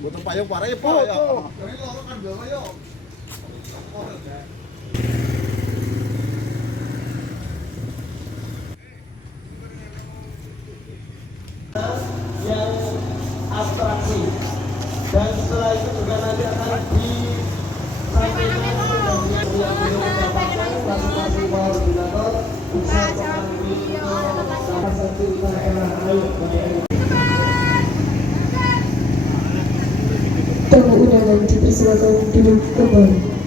Butuh payung parah ya, Pak. Ini loro kan gawe yo. Yang abstraksi, dan setelah itu juga nanti akan disampaikan yang mendapatkan masing-masing koordinator bisa mengambil satu tamu undangan dipersilakan duduk kembali.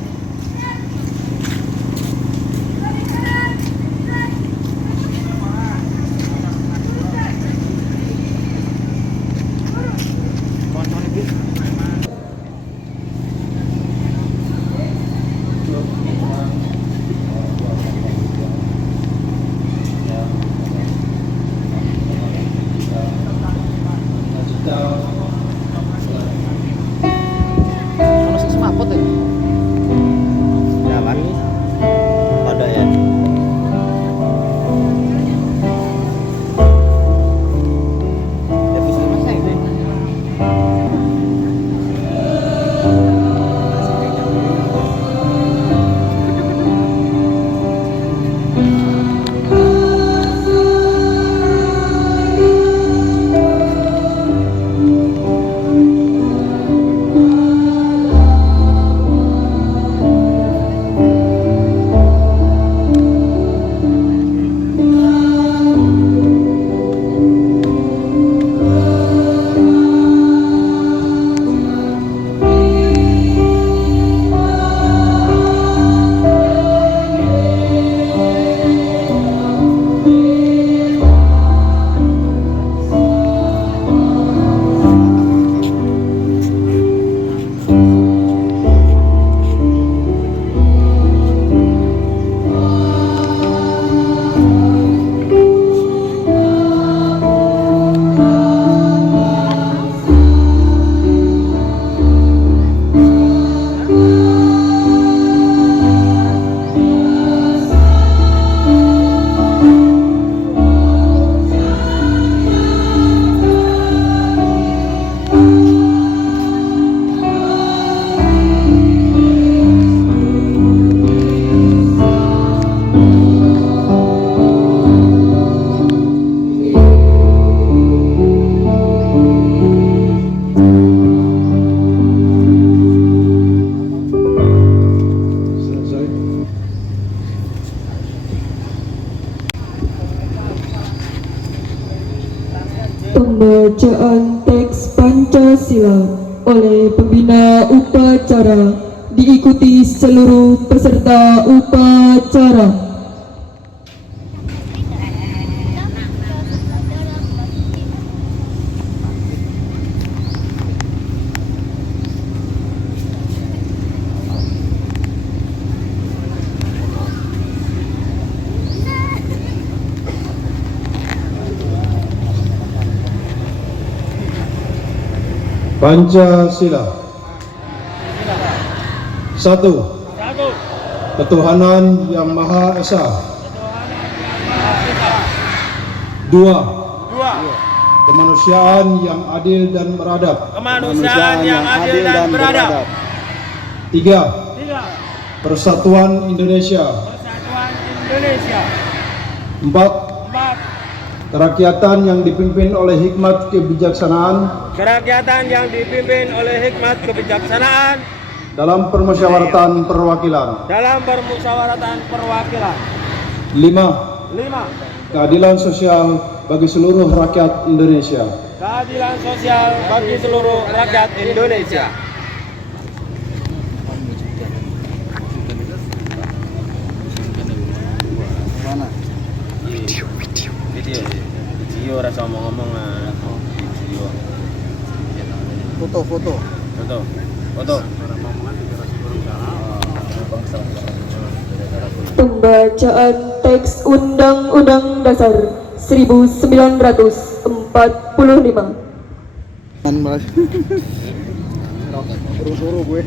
Masih semaput ya? Jalan nih pada ya. Ya bisa mas ini. Pembacaan teks Pancasila oleh pembina upacara diikuti seluruh peserta upacara. Pancasila. Satu. Ketuhanan Yang Maha Esa. Dua. Kemanusiaan yang adil dan beradab. Tiga. Persatuan Indonesia. Empat. Kerakyatan yang dipimpin oleh hikmat kebijaksanaan. Dalam permusyawaratan perwakilan. Lima. Keadilan sosial bagi seluruh rakyat Indonesia. Video rasa ngomong video. Foto. Pembacaan teks Undang-Undang Dasar 1945. Suruh gue.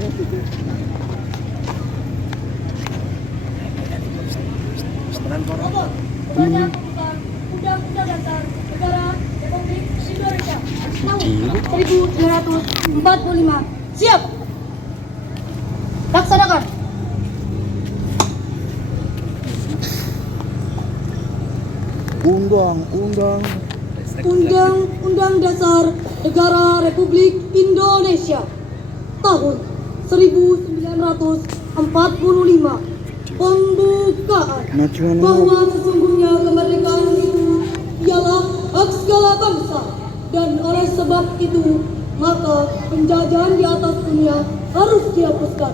Pembukaan Undang-Undang Dasar Negara Republik Indonesia tahun 1945. Siap. Laksanakan. Undang-Undang Dasar Negara Republik Indonesia tahun 1945. Pembukaan bahwa sesungguhnya kemerdekaan itu ialah hak segala bangsa, dan oleh sebab itu maka penjajahan di atas dunia harus dihapuskan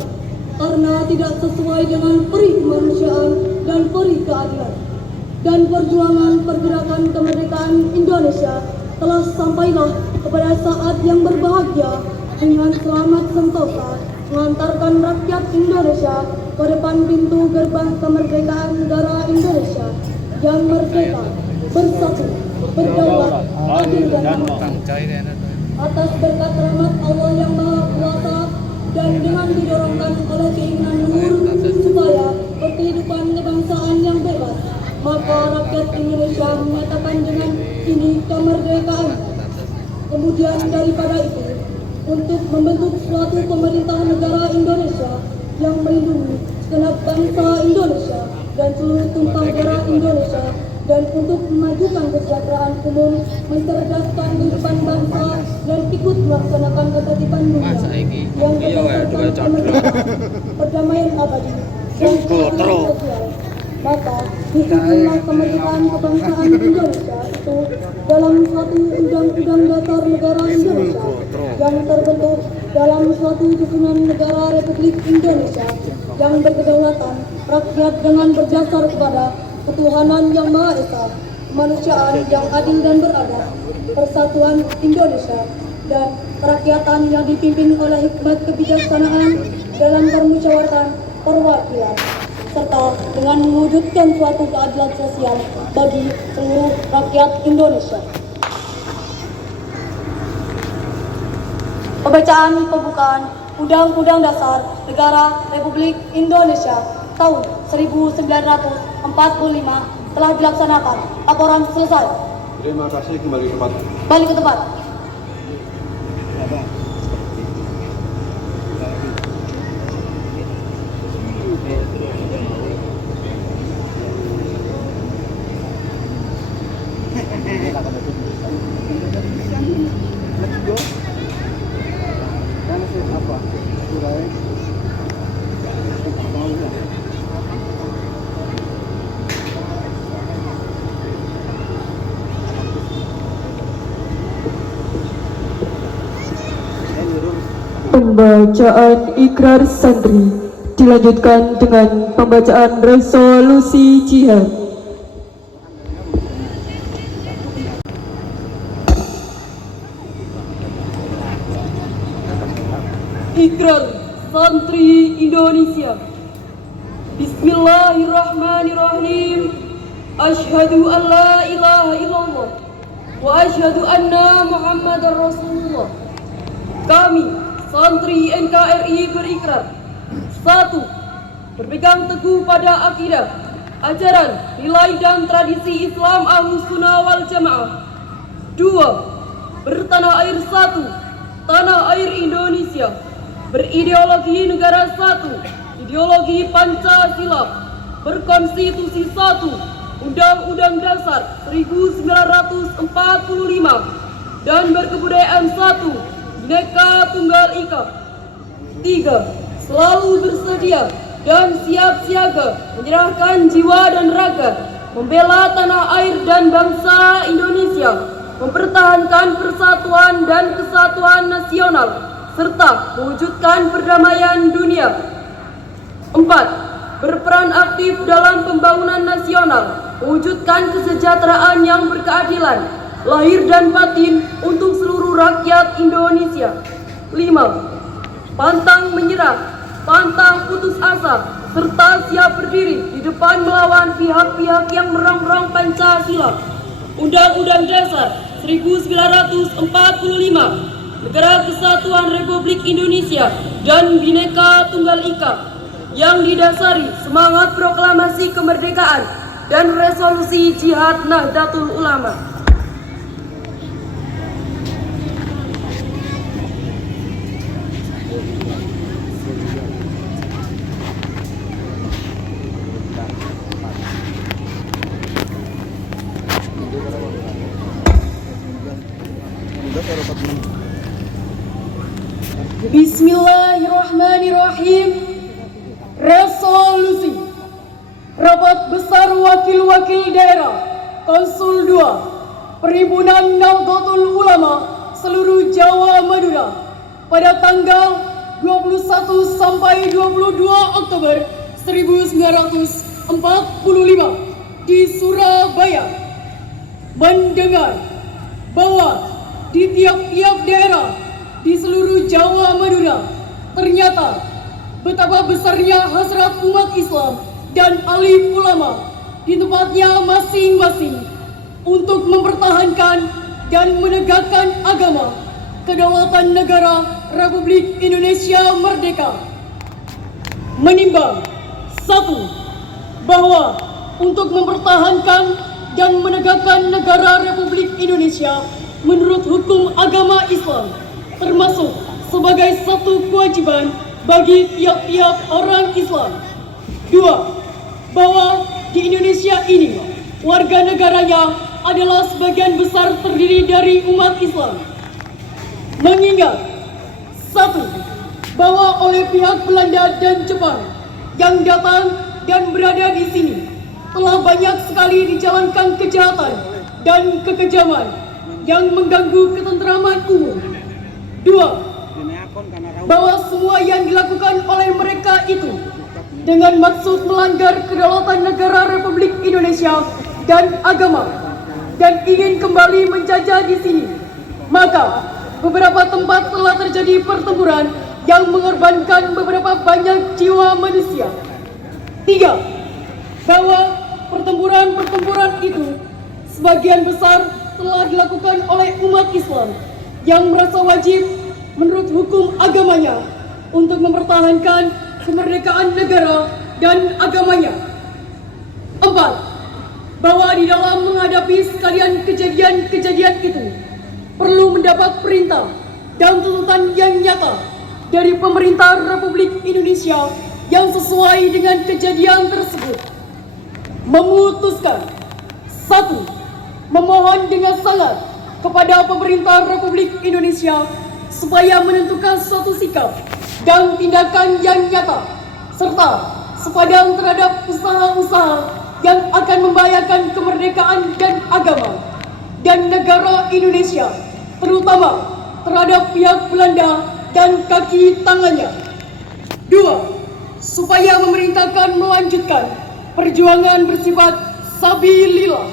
karena tidak sesuai dengan peri kemanusiaan dan peri keadilan. Dan perjuangan pergerakan kemerdekaan Indonesia telah sampailah kepada saat yang berbahagia dengan selamat sentosa mengantarkan rakyat Indonesia ke depan pintu gerbang kemerdekaan negara Indonesia yang merdeka, bersatu, berdaulat, adil dan makmur. Atas berkat rahmat Allah yang Maha Kuasa dan dengan didorongkan oleh keinginan luhur supaya berkehidupan kebangsaan yang bebas, maka rakyat Indonesia menyatakan dengan ini kemerdekaan. Kemudian daripada itu, untuk membentuk suatu pemerintah negara Indonesia yang melindungi segenap bangsa Indonesia dan seluruh tumpah darah Indonesia, dan untuk memajukan kesejahteraan umum, mencerdaskan kehidupan bangsa, dan ikut melaksanakan ketertiban dunia yang berdasarkan kemerdekaan, perdamaian abadi, dan keadilan sosial. Maka disusunlah kemerdekaan kebangsaan Indonesia itu dalam suatu undang-undang dasar negara Indonesia yang terbentuk dalam suatu susunan negara Republik Indonesia yang berkedaulatan rakyat dengan berdasar kepada ketuhanan yang Maha Esa, kemanusiaan yang adil dan beradab, persatuan Indonesia, dan kerakyatan yang dipimpin oleh hikmat kebijaksanaan dalam permusyawaratan perwakilan, serta dengan mewujudkan suatu keadilan sosial bagi seluruh rakyat Indonesia. Pembacaan pembukaan Undang-Undang Dasar Negara Republik Indonesia tahun 1945 telah dilaksanakan. Laporan selesai. Terima kasih, kembali ke tempat. Balik ke tempat. Pembacaan ikrar santri dilanjutkan dengan pembacaan resolusi jihad. Ikrar Santri Indonesia. Bismillahirrahmanirrahim. Asyhadu an la ilaha illallah wa asyhadu anna Muhammadar Rasulullah. Kami, Santri NKRI berikrar: 1. Berpegang teguh pada akidah, ajaran, nilai dan tradisi Islam Ahlussunnah wal Jamaah. 2. Bertanah air satu, tanah air Indonesia, berideologi negara satu, ideologi Pancasila, berkonstitusi satu, Undang-Undang Dasar 1945, dan berkebudayaan satu, Bhinneka Tunggal Ika. 3. Selalu bersedia dan siap siaga menyerahkan jiwa dan raga, membela tanah air dan bangsa Indonesia, mempertahankan persatuan dan kesatuan nasional, serta mewujudkan perdamaian dunia. 4. Berperan aktif dalam pembangunan nasional, mewujudkan kesejahteraan yang berkeadilan, lahir dan batin untuk seluruh rakyat Indonesia. 5. Pantang menyerah, pantang putus asa, serta siap berdiri di depan melawan pihak-pihak yang merongrong Pancasila, Undang-Undang Dasar 1945, Negara Kesatuan Republik Indonesia, dan Bhinneka Tunggal Ika, yang didasari semangat proklamasi kemerdekaan dan resolusi Jihad Nahdlatul Ulama. Bismillahirrahmanirrahim. Resolusi Rapat Besar Wakil-Wakil Daerah Konsul 2 Perhimpunan Nahdlatul Ulama seluruh Jawa Madura pada tanggal 21 sampai 22 Oktober 1945 di Surabaya mendengar bahwa di tiap-tiap daerah di seluruh Jawa Madura ternyata betapa besarnya hasrat umat Islam dan alim ulama di tempatnya masing-masing untuk mempertahankan dan menegakkan agama kedaulatan negara Republik Indonesia Merdeka. Menimbang 1. Bahwa untuk mempertahankan dan menegakkan negara Republik Indonesia menurut hukum agama Islam termasuk sebagai satu kewajiban bagi tiap-tiap orang Islam. 2. Bahwa di Indonesia ini warga negaranya adalah sebagian besar terdiri dari umat Islam. Mengingat 1. Bahwa oleh pihak Belanda dan Jepang yang datang dan berada di sini telah banyak sekali dijalankan kejahatan dan kekejaman yang mengganggu ketentraman umum. 2. Bahwa semua yang dilakukan oleh mereka itu dengan maksud melanggar kedaulatan negara Republik Indonesia dan agama dan ingin kembali menjajah di sini. Maka beberapa tempat telah terjadi pertempuran yang mengorbankan beberapa banyak jiwa manusia. 3. Bahwa pertempuran-pertempuran itu sebagian besar telah dilakukan oleh umat Islam yang merasa wajib menurut hukum agamanya untuk mempertahankan kemerdekaan negara dan agamanya. 4. Bahwa di dalam menghadapi sekalian kejadian-kejadian itu perlu mendapat perintah dan tuntutan yang nyata dari pemerintah Republik Indonesia yang sesuai dengan kejadian tersebut. Memutuskan 1. Memohon dengan sangat kepada pemerintah Republik Indonesia supaya menentukan suatu sikap dan tindakan yang nyata serta sepadan terhadap usaha-usaha yang akan membahayakan kemerdekaan dan agama dan negara Indonesia, terutama terhadap pihak Belanda dan kaki tangannya. 2. Supaya memerintahkan melanjutkan perjuangan bersifat sabilillah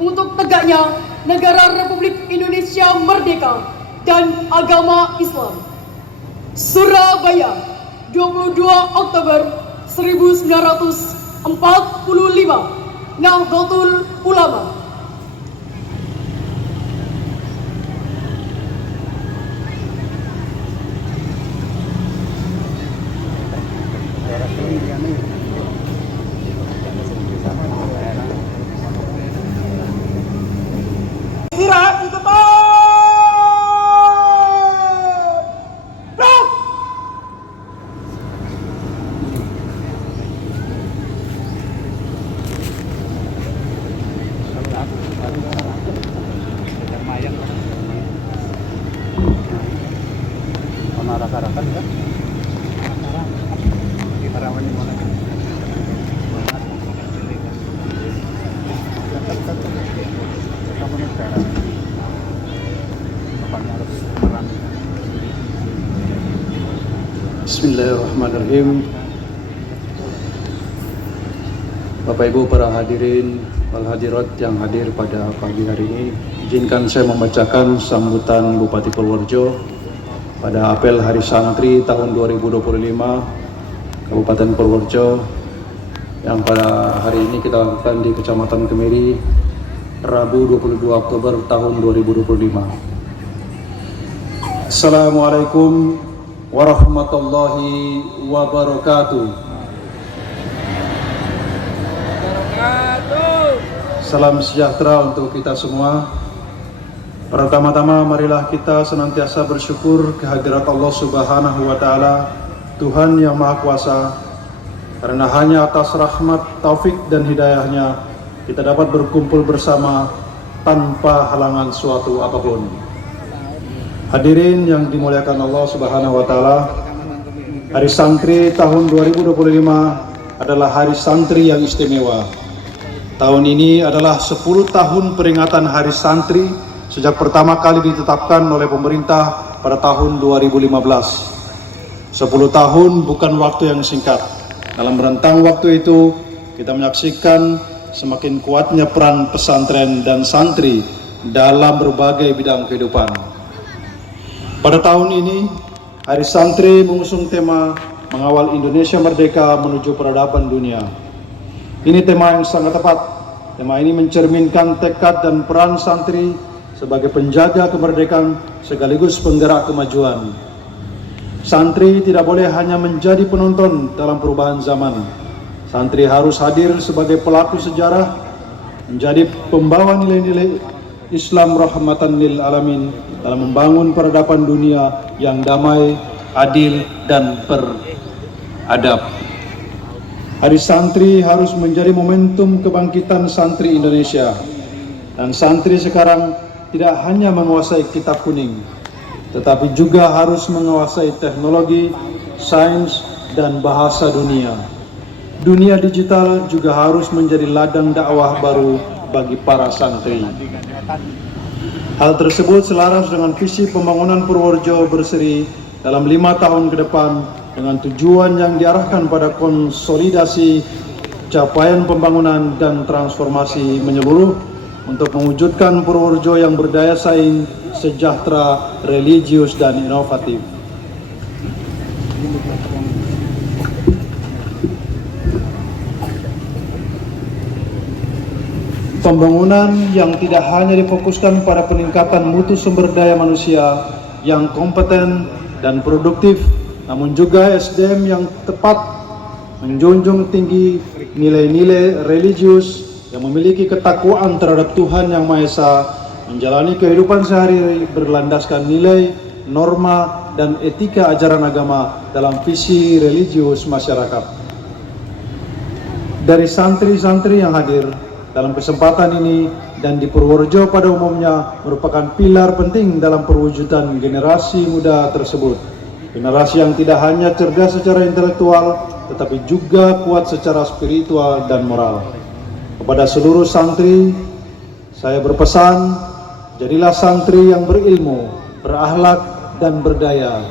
untuk tegaknya negara Republik Indonesia Merdeka dan agama Islam. Surabaya, 22 Oktober 1945, Nahdlatul Ulama. Istirahat di tempat. Raka-raka juga. Kita rawan di mana? Bismillahirrahmanirrahim. Bapak Ibu para hadirin wal hadirat yang hadir pada pagi hari ini, izinkan saya membacakan sambutan Bupati Purworejo pada apel Hari Santri tahun 2025 Kabupaten Purworejo yang pada hari ini kita lakukan di Kecamatan Kemiri, Rabu 22 Oktober tahun 2025. Assalamualaikum warahmatullahi wabarakatuh. salam sejahtera untuk kita semua. Pertama-tama marilah kita senantiasa bersyukur kehadirat Allah Subhanahu wa Ta'ala, Tuhan yang Maha Kuasa, karena hanya atas rahmat, taufik dan hidayahnya kita dapat berkumpul bersama tanpa halangan suatu apapun. Hadirin yang dimuliakan Allah Subhanahu wa Ta'ala, Hari Santri tahun 2025 adalah Hari Santri yang istimewa. Tahun ini adalah 10 tahun peringatan Hari Santri sejak pertama kali ditetapkan oleh pemerintah pada tahun 2015. 10 tahun bukan waktu yang singkat. Dalam rentang waktu itu, kita menyaksikan semakin kuatnya peran pesantren dan santri dalam berbagai bidang kehidupan. Pada tahun ini, Hari Santri mengusung tema mengawal Indonesia Merdeka menuju peradaban dunia. Ini tema yang sangat tepat. Tema ini mencerminkan tekad dan peran santri sebagai penjaga kemerdekaan sekaligus penggerak kemajuan. Santri tidak boleh hanya menjadi penonton dalam perubahan zaman. Santri harus hadir sebagai pelaku sejarah, menjadi pembawa nilai-nilai Islam rahmatan lil alamin dalam membangun peradaban dunia yang damai, adil, dan beradab. Hari Santri harus menjadi momentum kebangkitan santri Indonesia. Dan santri sekarang tidak hanya menguasai kitab kuning, tetapi juga harus menguasai teknologi, sains, dan bahasa dunia. Dunia digital juga harus menjadi ladang dakwah baru bagi para santri. Hal tersebut selaras dengan visi pembangunan Purworejo berseri dalam 5 tahun ke depan dengan tujuan yang diarahkan pada konsolidasi capaian pembangunan dan transformasi menyeluruh untuk mewujudkan Purworejo yang berdaya saing, sejahtera, religius, dan inovatif. Pembangunan yang tidak hanya difokuskan pada peningkatan mutu sumber daya manusia yang kompeten dan produktif, namun juga SDM yang tepat, menjunjung tinggi nilai-nilai religius yang memiliki ketakwaan terhadap Tuhan Yang Maha Esa, menjalani kehidupan sehari-hari berlandaskan nilai, norma, dan etika ajaran agama dalam visi religius masyarakat. Dari santri-santri yang hadir dalam kesempatan ini dan di Purworejo pada umumnya merupakan pilar penting dalam perwujudan generasi muda tersebut. Generasi yang tidak hanya cerdas secara intelektual, tetapi juga kuat secara spiritual dan moral. Kepada seluruh santri, saya berpesan, jadilah santri yang berilmu, berakhlak, dan berdaya.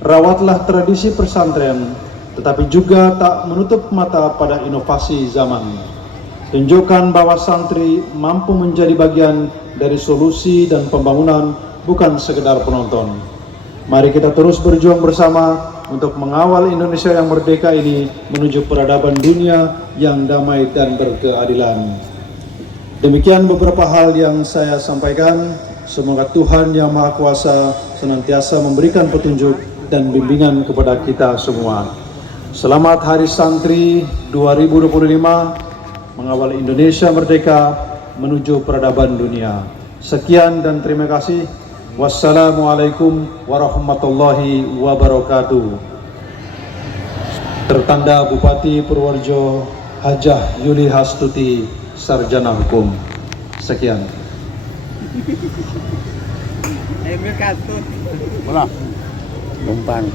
Rawatlah tradisi pesantren, tetapi juga tak menutup mata pada inovasi zaman. Tunjukkan bahwa santri mampu menjadi bagian dari solusi dan pembangunan, bukan sekedar penonton. Mari kita terus berjuang bersama untuk mengawal Indonesia yang merdeka ini menuju peradaban dunia yang damai dan berkeadilan. Demikian beberapa hal yang saya sampaikan. Semoga Tuhan Yang Maha Kuasa senantiasa memberikan petunjuk dan bimbingan kepada kita semua. Selamat Hari Santri 2025. Mengawal Indonesia merdeka menuju peradaban dunia. Sekian dan terima kasih. Wassalamualaikum warahmatullahi wabarakatuh. Tertanda Bupati Purworejo Hajah Yuli Hastuti, Sarjana Hukum. Sekian. Emil Katut. Bola. Lumpang.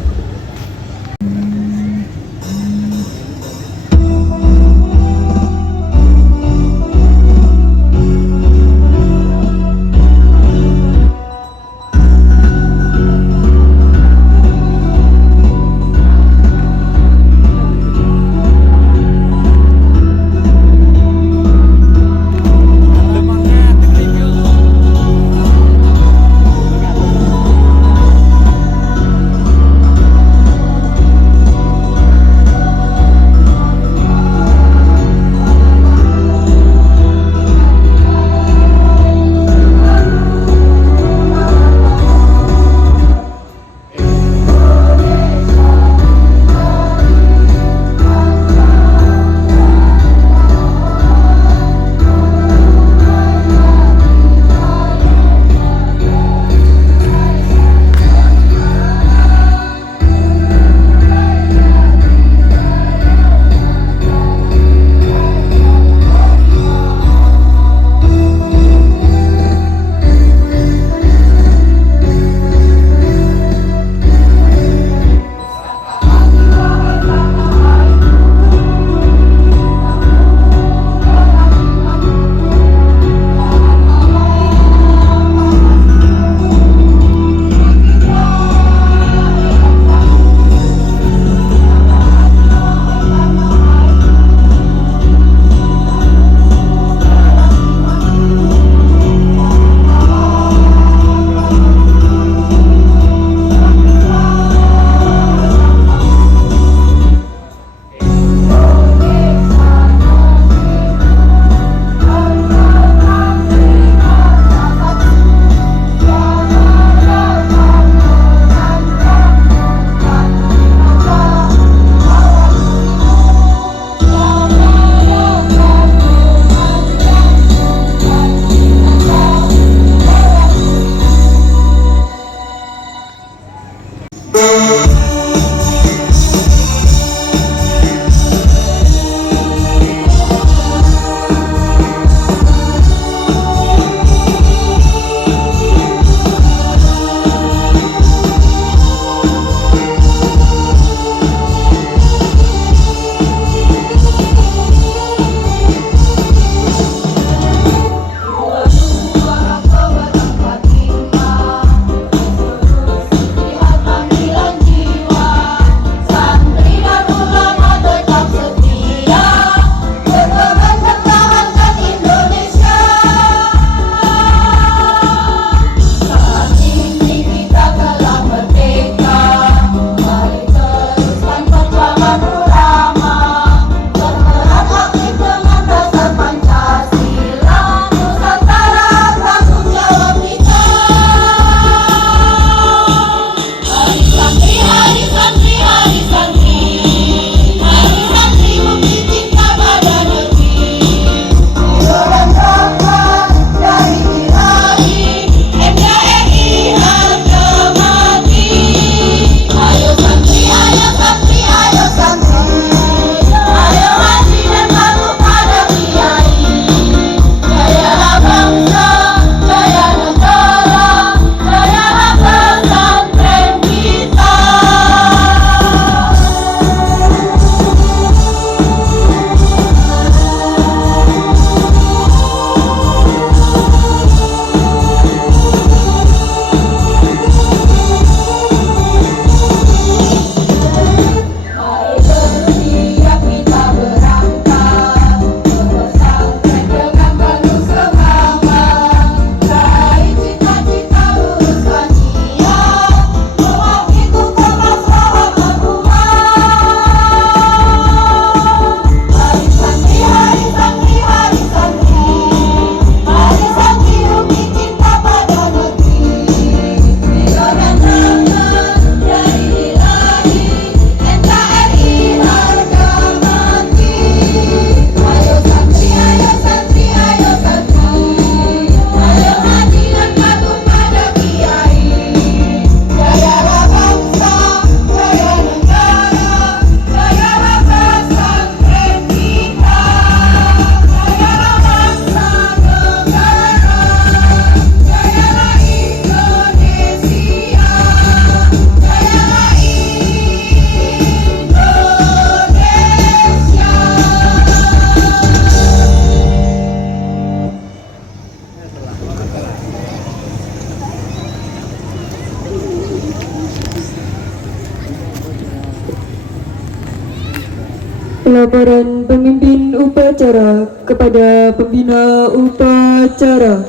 Pelaporan pemimpin upacara kepada pembina upacara.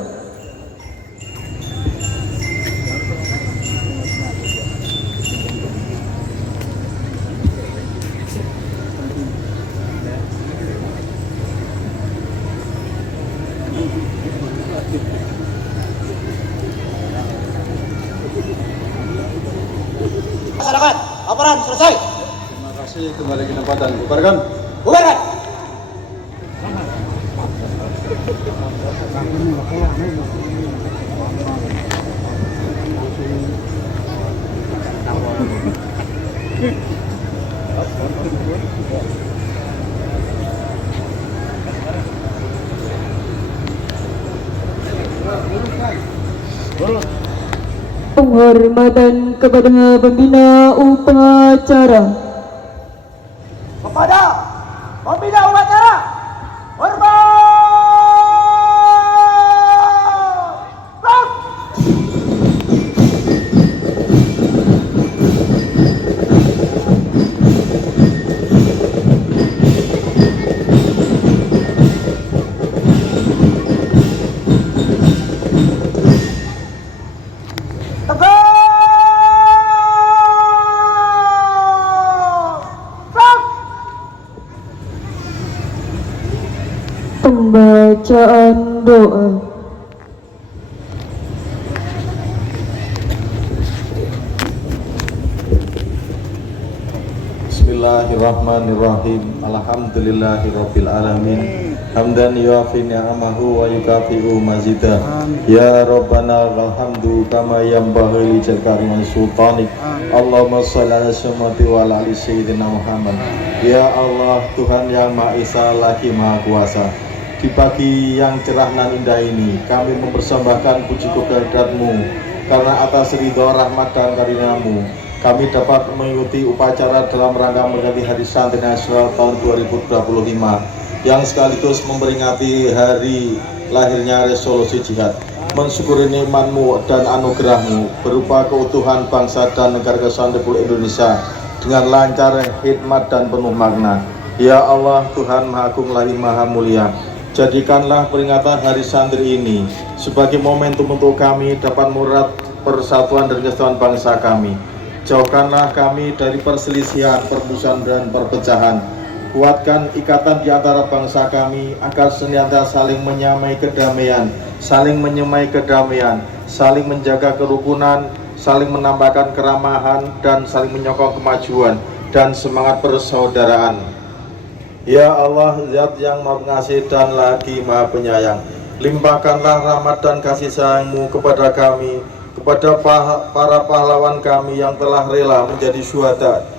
Masyarakat, laporan selesai. Terima kasih, kembali ke tempat dan bubarkan. Bubarkan. Penghormatan kepada pembina upacara. Kepada pembina upacara, hormat. Stop. Pembacaan doa. Bismillahirrahmanirrahim. Alhamdulillahirabbil alamin. hamdan yuafi ni'amahu wa yukafi'u mazida. Ya Rabbana alhamdu kama yanbaghi li jalali sultanik. Allahumma shalli ala sayyidina wa ala ali sayyidina Muhammad. Ya Allah, Tuhan yang Maha Esa lagi Maha Kuasa, di pagi yang cerah nan indah ini kami mempersembahkan puji kehadirat-Mu, karena atas ridho, rahmat dan karunia-Mu kami dapat mengikuti upacara dalam rangka memperingati Hari Santri Nasional tahun 2025 yang sekaligus memperingati hari lahirnya Resolusi Jihad. Mensyukuri nikmat-Mu dan anugerah-Mu berupa keutuhan bangsa dan negara Kesatuan Republik Indonesia dengan lancar, hikmat dan penuh makna. Ya Allah, Tuhan Maha Agung lagi Maha Mulia, jadikanlah peringatan Hari Santri ini sebagai momentum untuk kami dapat merawat persatuan dan kesatuan bangsa kami. Jauhkanlah kami dari perselisihan, permusuhan dan perpecahan. Kuatkan ikatan di antara bangsa kami agar senantiasa saling menyamai kedamaian, saling menyemai kedamaian, saling menjaga kerukunan, saling menambahkan keramahan, dan saling menyokong kemajuan dan semangat persaudaraan. Ya Allah, Zat yang Maha Pengasih dan lagi Maha Penyayang, limpahkanlah rahmat dan kasih sayang-Mu kepada kami, kepada para pahlawan kami yang telah rela menjadi syuhada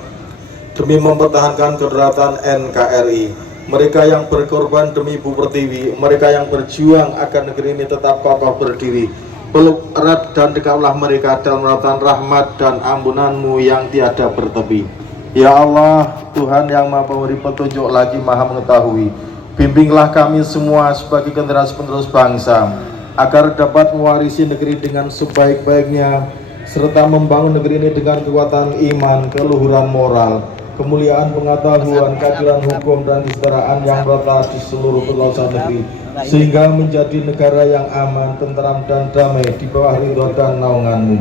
demi mempertahankan kedaulatan NKRI, mereka yang berkorban demi Ibu Pertiwi, mereka yang berjuang agar negeri ini tetap kokoh berdiri. Peluk erat dan dekatlah mereka dalam lautan rahmat dan ampunan-Mu yang tiada bertepi. Ya Allah, Tuhan yang Maha Pemberi petunjuk lagi Maha Mengetahui, bimbinglah kami semua sebagai generasi penerus bangsa agar dapat mewarisi negeri dengan sebaik-baiknya, serta membangun negeri ini dengan kekuatan iman, keluhuran moral, kemuliaan pengetahuan, keadilan hukum, dan kesetaraan yang merata di seluruh pelosok negeri, sehingga menjadi negara yang aman, tentram, dan damai di bawah ridho dan naungan-Mu.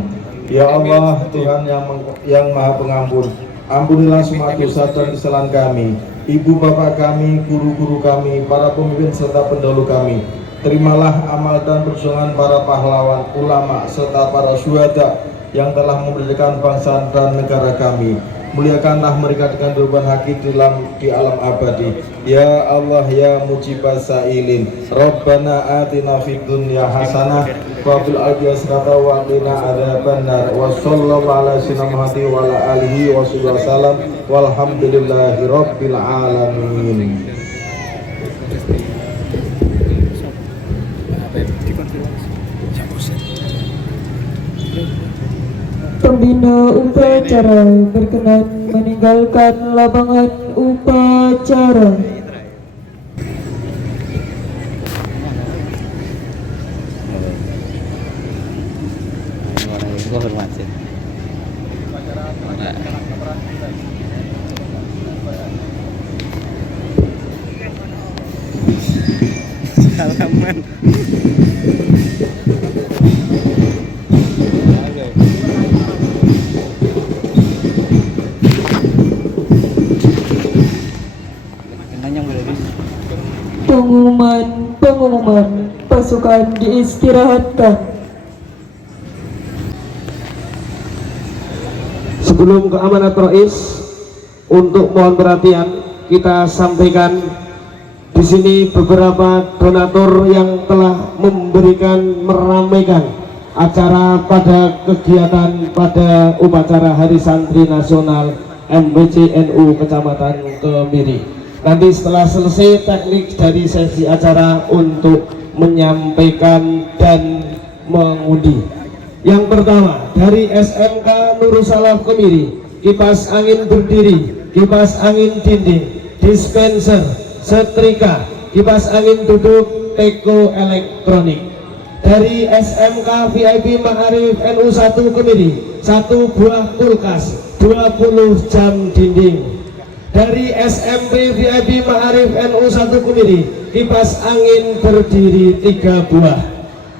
Ya Allah, Tuhan yang Maha Pengampun, ampunilah semua dosa dan kesalahan kami, ibu bapak kami, guru-guru kami, para pemimpin serta pendahulu kami. Terimalah amal dan perjuangan para pahlawan, ulama, serta para syuhada yang telah memerdekakan bangsa dan negara kami. Muliakanlah mereka dengan kehidupan hakiki di alam abadi. Ya Allah, ya mujibas sa'ilin, Rabbana atina fid dunya hasanah wa fil akhirati hasanah wa qina adzabannar. Wa sallallahu ala sayyidina Muhammad wa ala alihi wa sallam. Walhamdulillahi rabbil alamin. Pembina upacara berkenan meninggalkan lapangan upacara. Salaman. Pengumuman pasukan diistirahatkan. Sebelum ke amanat Rais, untuk mohon perhatian, kita sampaikan di sini beberapa donatur yang telah meramaikan acara pada kegiatan pada upacara Hari Santri Nasional MBCNU Kecamatan Kemiri. Nanti setelah selesai teknik dari sesi acara untuk menyampaikan dan mengundi. Yang pertama dari SMK Nurul Salam Kemiri, kipas angin berdiri, kipas angin dinding, dispenser, setrika, kipas angin duduk, teko elektronik. Dari SMK VIP Ma'arif NU 1 Kemiri, 1 buah kulkas, 20 jam dinding. Dari SMP VIP Ma'arif NU 1 Kemiri, kipas angin berdiri 3 buah.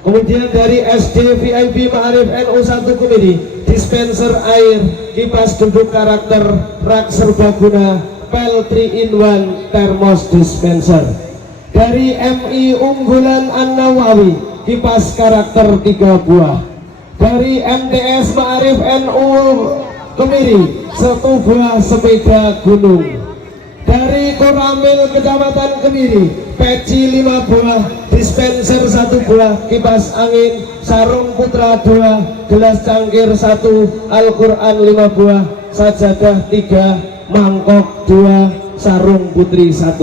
Kemudian dari SD VIP Ma'arif NU 1 Kemiri, dispenser air, kipas duduk karakter, rak serbaguna, pel 3-in-1, termos dispenser. Dari MI Unggulan An-Nawawi, kipas karakter 3 buah. Dari MTS Ma'arif NU Kemiri, 1 buah sepeda gunung. Dari Koramil Kamil Kecamatan Kemiri, peci 5 buah, dispenser 1 buah, kipas angin, sarung putra 2, gelas cangkir 1, Al-Quran 5 buah, sajadah 3, mangkok 2, sarung putri 1.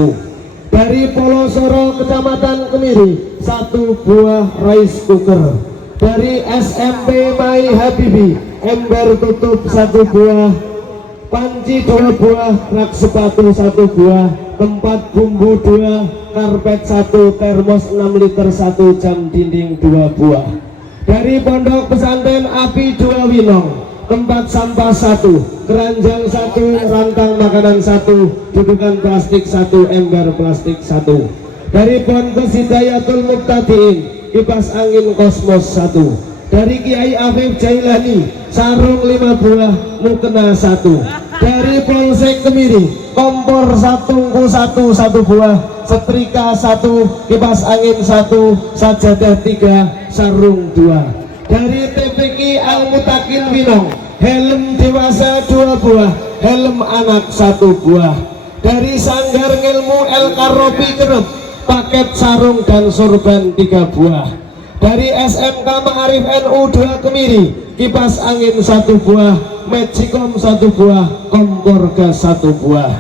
Dari Polosoro Kecamatan Kemiri, 1 buah rice cooker. Dari SMP Mai Habibi, ember tutup 1 buah, panci 2 buah, rak sepatu 1 buah, tempat bumbu 2, karpet 1, termos 6 liter 1, jam dinding 2 buah. Dari Pondok Pesantren Api 2 Winong, tempat sampah 1, keranjang 1, rantang makanan 1, dudukan plastik 1, ember plastik 1. Dari Pondok Hidayatul Muqtadiin, kipas angin Kosmos 1. Dari Kiai Afif Jailani, sarung 5 buah, mukena 1. Dari Polsek Kemiri, kompor 1, tungku 1 buah, setrika 1, kipas angin 1, sajadah 3, sarung 2. Dari TPK Al-Mutakin Winong, helm dewasa 2 buah, helm anak 1 buah. Dari Sanggar Ngilmu El Karopi Kerep, paket sarung dan sorban 3 buah. Dari SMK Ma'arif NU 2 Kemiri, kipas angin 1 buah, Magicom 1 buah, kompor gas 1 buah.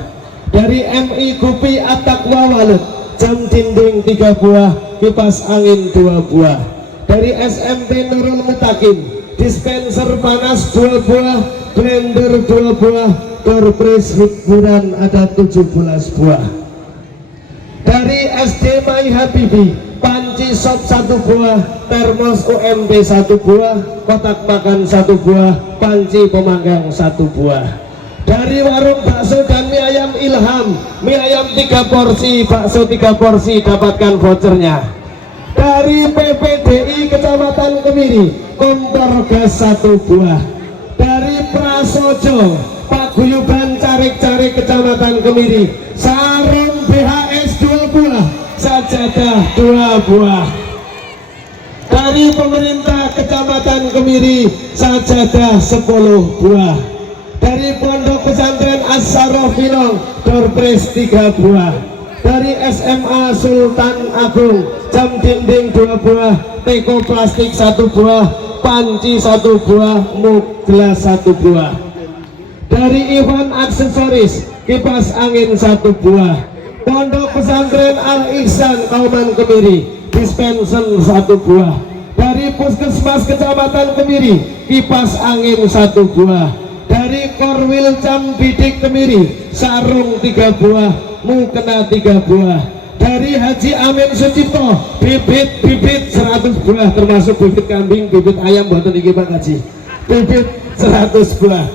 Dari MI Gupi At-Taqwa Walid, jam dinding 3 buah, kipas angin 2 buah. Dari SMP Nurul Mutakin, dispenser panas 2 buah, blender 2 buah, door prize hiburan ada 17 buah. Dari SD Mai Habibi, panci sop 1 buah, termos UMD 1 buah, kotak makan 1 buah, panci pemanggang 1 buah. Dari warung bakso dan mie ayam Ilham, mie ayam 3 porsi, bakso 3 porsi, dapatkan vouchernya. Dari PPDI Kecamatan Kemiri, kompor gas 1 buah. Dari Prasojo Paguyuban Carik-Carik Kecamatan Kemiri, sarung BHS 2 buah, sajadah 2 buah. Dari pemerintah Kecamatan Kemiri, sajadah 10 buah. Dari Pondok Pesantren As-Sarof Winong, door prize 3 buah. Dari SMA Sultan Agung, jam dinding 2 buah, teko plastik 1 buah, panci 1 buah, mug gelas 1 buah. Dari Ivan Aksesoris, kipas angin 1 buah. Pondok Pesantren Al-Ihsan Kauman Kemiri, dispenser 1 buah. Dari Puskesmas Kecamatan Kemiri, kipas angin 1 buah. Dari Korwil Cam Bidik Kemiri, sarung 3 buah, mukena 3 buah. Dari Haji Amin Sucipto, bibit 100 buah, termasuk bibit kambing, bibit ayam buatan iki Pak Haji, bibit 100 buah.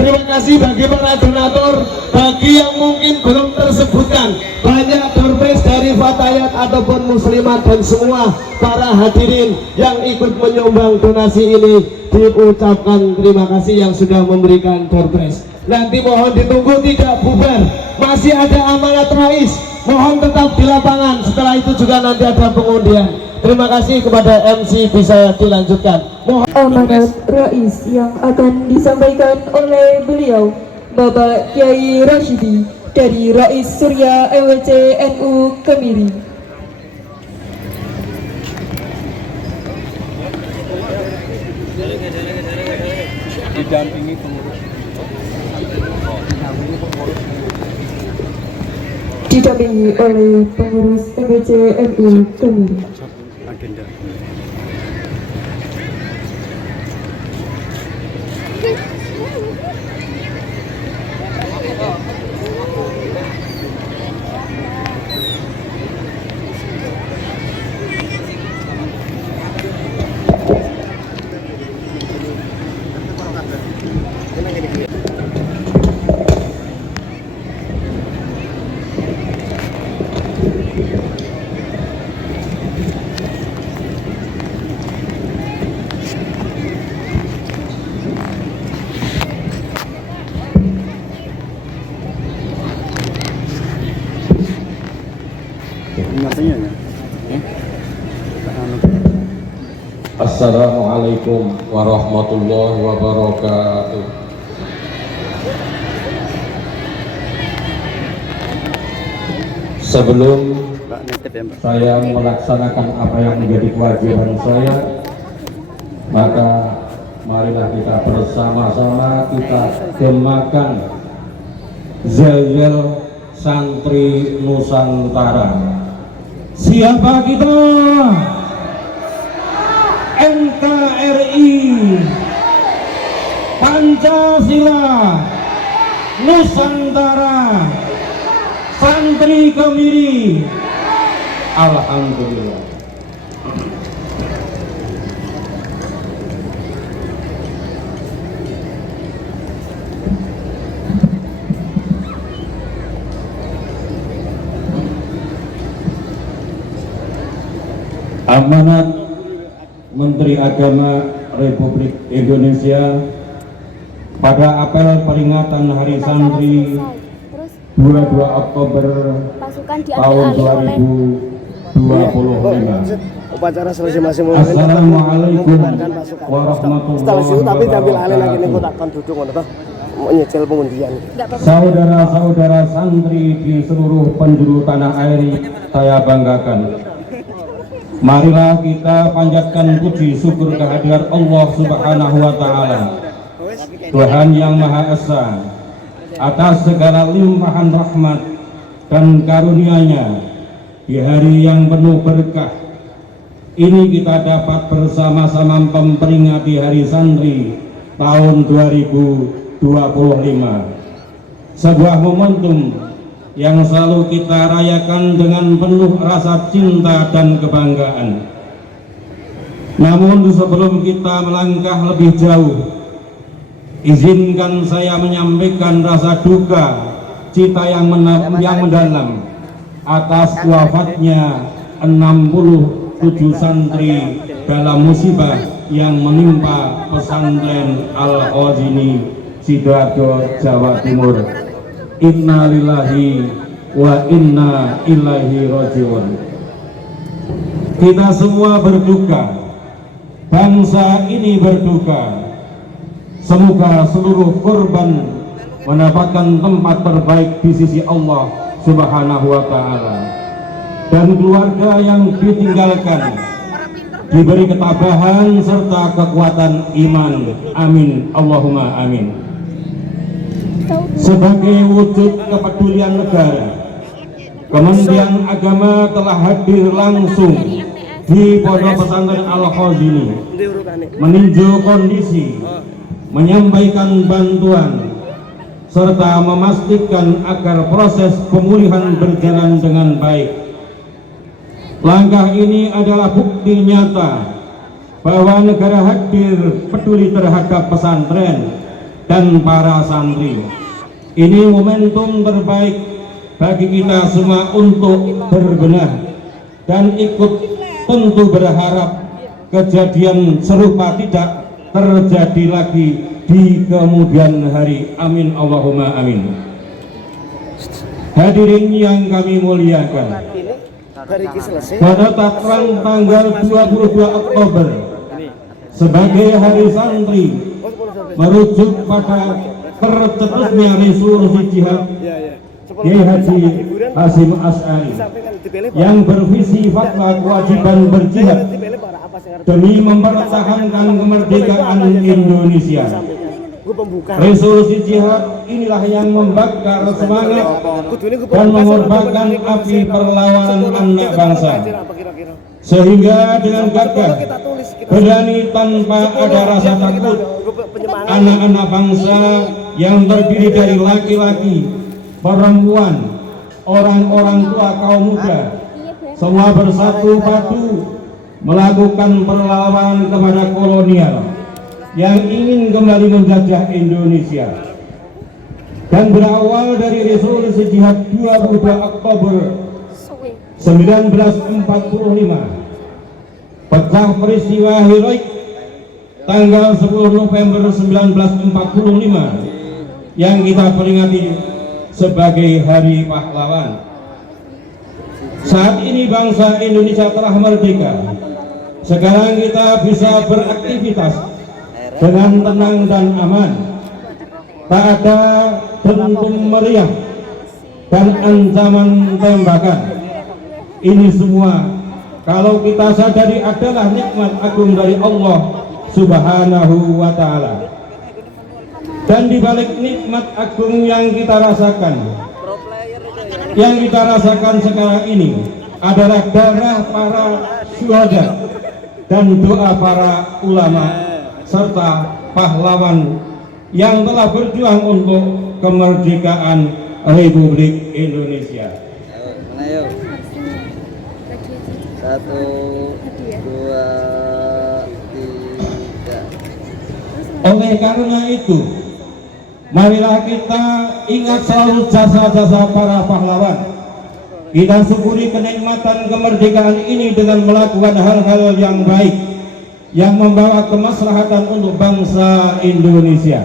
Terima kasih bagi para donatur, bagi yang mungkin belum tersebutkan, banyak door prize dari Fatayat ataupun muslimat dan semua para hadirin yang ikut menyumbang donasi ini, diucapkan terima kasih yang sudah memberikan door prize. Nanti mohon ditunggu, tidak bubar, masih ada amanat rais, mohon tetap di lapangan. Setelah itu juga nanti ada pengundian. Terima kasih kepada MC, bisa dilanjutkan. Amanat rais yang akan disampaikan oleh beliau Bapak Kiai Rashidi dari Rais Surya MWC NU Kemiri. Didampingi oleh pengurus MWC NU Kemiri. Assalamualaikum warahmatullahi wabarakatuh. Sebelum saya melaksanakan apa yang menjadi kewajiban saya, maka marilah kita bersama-sama kita gemakan Zel-Zel Santri Nusantara. Siapa kita? NKRI, Pancasila, Nusantara, Santri Kemiri. Alhamdulillah. Amanat Menteri Agama Republik Indonesia pada apel peringatan Hari Santri 22 Oktober tahun 2025. Upacara selesai masing Assalamualaikum warahmatullahi wabarakatuh. Saudara-saudara santri di seluruh penjuru tanah air, saya banggakan. Marilah kita panjatkan puji syukur kehadirat Allah Subhanahu wa Ta'ala, Tuhan yang Maha Esa, atas segala limpahan rahmat dan karunia-Nya. Di hari yang penuh berkah ini kita dapat bersama-sama memperingati Hari Santri tahun 2025, sebuah momentum yang selalu kita rayakan dengan penuh rasa cinta dan kebanggaan. Namun sebelum kita melangkah lebih jauh, izinkan saya menyampaikan rasa duka cita yang mendalam atas wafatnya 67 santri dalam musibah yang menimpa pesantren Al-Khazini, Sidoarjo, Jawa Timur. Inna lillahi wa inna ilaihi rajiun. Kita semua berduka, bangsa ini berduka. Semoga seluruh korban mendapatkan tempat terbaik di sisi Allah Subhanahu wa Ta'ala, dan keluarga yang ditinggalkan diberi ketabahan serta kekuatan iman. Amin, Allahumma amin. Sebagai wujud kepedulian negara, Kementerian Agama telah hadir langsung di Pondok Pesantren Al-Khazini, meninjau kondisi, menyampaikan bantuan, serta memastikan agar proses pemulihan berjalan dengan baik. Langkah ini adalah bukti nyata bahwa negara hadir peduli terhadap pesantren dan para santri. Ini momentum terbaik bagi kita semua untuk berbenah dan ikut tentu berharap kejadian serupa tidak terjadi lagi di kemudian hari. Amin, Allahumma amin. Hadirin yang kami muliakan, pada tanggal 22 Oktober sebagai Hari Santri merujuk pada tercetusnya resolusi jihad Kiai Haji Hasyim Asy'ari yang bervisi fatwa kewajiban berjihad demi mempertahankan kemerdekaan Indonesia. Resolusi jihad inilah yang membakar semangat dan mengorbankan api perlawanan anak bangsa, sehingga dengan gagah berani tanpa ada rasa takut, anak-anak bangsa yang terdiri dari laki-laki, perempuan, orang-orang tua, kaum muda, semua bersatu padu melakukan perlawanan kepada kolonial yang ingin kembali menjajah Indonesia. Dan berawal dari resolusi jihad 22 Oktober 1945, pecah peristiwa heroik tanggal 10 November 1945 yang kita peringati sebagai Hari Pahlawan. Saat ini bangsa Indonesia telah merdeka. Sekarang kita bisa beraktivitas dengan tenang dan aman. Tak ada dentum meriah, dan ancaman tembakan. Ini semua kalau kita sadari adalah nikmat agung dari Allah Subhanahu wa ta'ala. Dan dibalik nikmat agung yang kita rasakan sekarang ini adalah darah para syuhada dan doa para ulama serta pahlawan yang telah berjuang untuk kemerdekaan Republik Indonesia. Ayo. 1, 2, 3. Oleh karena itu, marilah kita ingat selalu jasa-jasa para pahlawan. Kita syukuri kenikmatan kemerdekaan ini dengan melakukan hal-hal yang baik yang membawa kemaslahatan untuk bangsa Indonesia.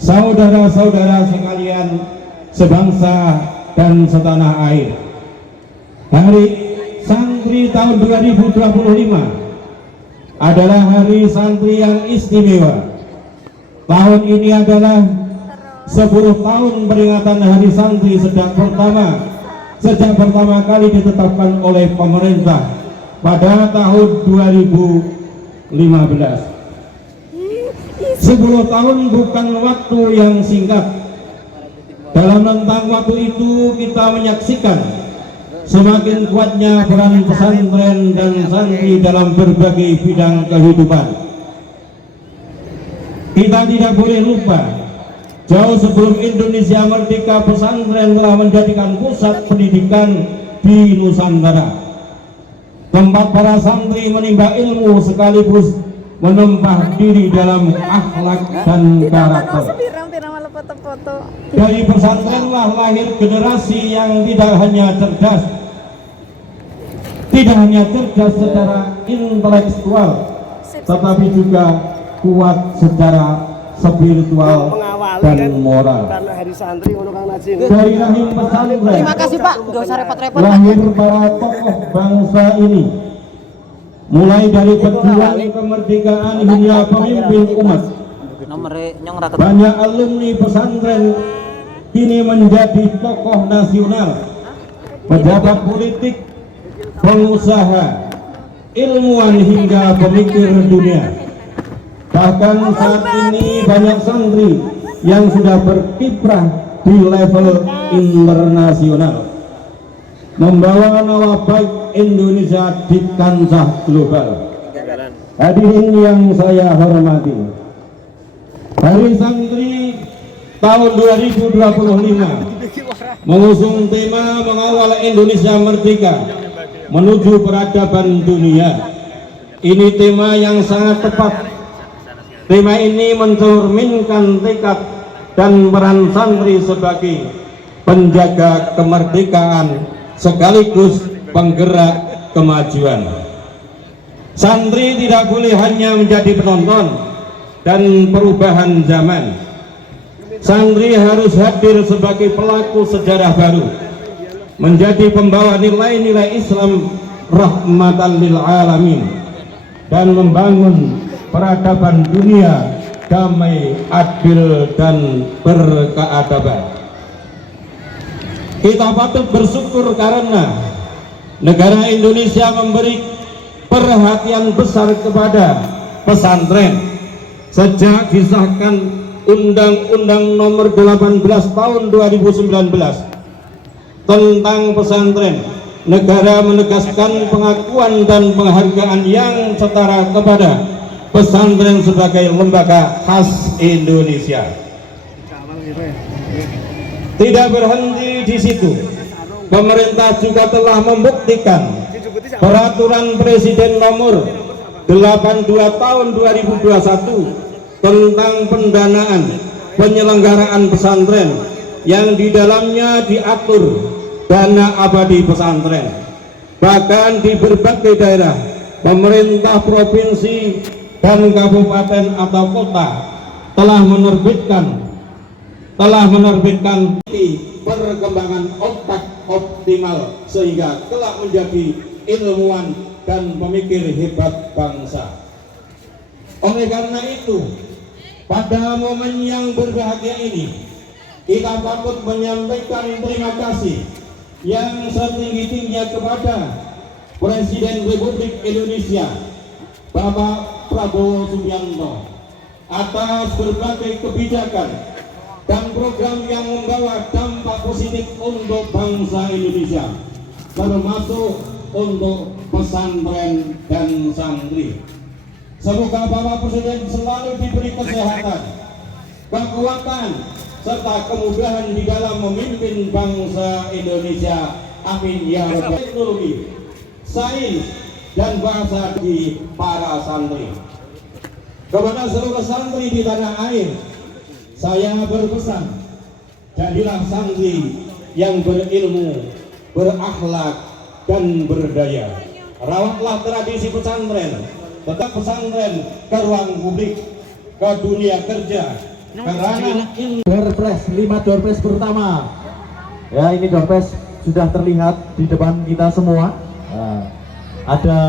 Saudara-saudara sekalian, sebangsa dan setanah air, Hari Santri tahun 2025 adalah hari santri yang istimewa. Tahun ini adalah 10 tahun peringatan Hari Santri sejak pertama kali ditetapkan oleh pemerintah pada tahun 2015. 10 tahun bukan waktu yang singkat. Dalam rentang waktu itu kita menyaksikan semakin kuatnya peran pesantren dan santri dalam berbagai bidang kehidupan. Kita tidak boleh lupa, jauh sebelum Indonesia merdeka, pesantren telah menjadikan pusat pendidikan di Nusantara, tempat para santri menimba ilmu sekaligus menempah diri dalam akhlak dan karakter. Dari pesantrenlah lahir generasi yang tidak hanya cerdas secara intelektual, tetapi juga kuat secara spiritual dan moral. Dari rahim pesantren, Terima kasih Pak, nggak usah repot-repot. lahir para tokoh bangsa ini, mulai dari pejuang kemerdekaan hingga pemimpin umat. Banyak alumni pesantren kini menjadi tokoh nasional, pejabat politik, pengusaha, ilmuwan hingga pemikir dunia. Bahkan saat ini banyak santri yang sudah berkiprah di level internasional, membawa nama baik Indonesia di kancah global. Hadirin yang saya hormati, Hari Santri tahun 2025 mengusung tema mengawal Indonesia merdeka menuju peradaban dunia. Ini tema yang sangat tepat. Tema ini mencerminkan tekad dan peran santri sebagai penjaga kemerdekaan sekaligus penggerak kemajuan. Santri tidak boleh hanya menjadi penonton dan perubahan zaman. Santri harus hadir sebagai pelaku sejarah baru, menjadi pembawa nilai-nilai Islam rahmatan lil alamin, dan membangun peradaban dunia damai, adil, dan berkeadaban. Kita patut bersyukur karena negara Indonesia memberi perhatian besar kepada pesantren. Sejak disahkan Undang-Undang Nomor 18 Tahun 2019 tentang pesantren, negara menegaskan pengakuan dan penghargaan yang setara kepada pesantren sebagai lembaga khas Indonesia. Tidak berhenti di situ, pemerintah juga telah membuktikan Peraturan Presiden Nomor 82 Tahun 2021 tentang pendanaan penyelenggaraan pesantren, yang di dalamnya diatur dana abadi pesantren. Bahkan di berbagai daerah, pemerintah provinsi dan kabupaten atau kota telah menerbitkan perkembangan otak optimal sehingga kelak menjadi ilmuwan dan pemikir hebat bangsa. Oleh karena itu, pada momen yang berbahagia ini, kita patut menyampaikan terima kasih yang setinggi-tingginya kepada Presiden Republik Indonesia Bapak Prabowo Subianto atas berbagai kebijakan dan program yang membawa dampak positif untuk bangsa Indonesia, termasuk untuk pesantren dan santri. Semoga Bapak Presiden selalu diberi kesehatan, kekuatan, serta kemudahan di dalam memimpin bangsa Indonesia. Amin ya rabbal alamin. Teknologi, sains, dan bahasa di para santri. Kepada seluruh santri di tanah air, saya berpesan, jadilah santri yang berilmu, berakhlak, dan berdaya. Rawatlah tradisi pesantren, tetap pesantren ke ruang publik, ke dunia kerja, karena Doorpress, 5 doorpress pertama. Ya, ini doorpress sudah terlihat di depan kita semua. Nah, ada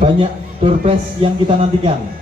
banyak doorpress yang kita nantikan.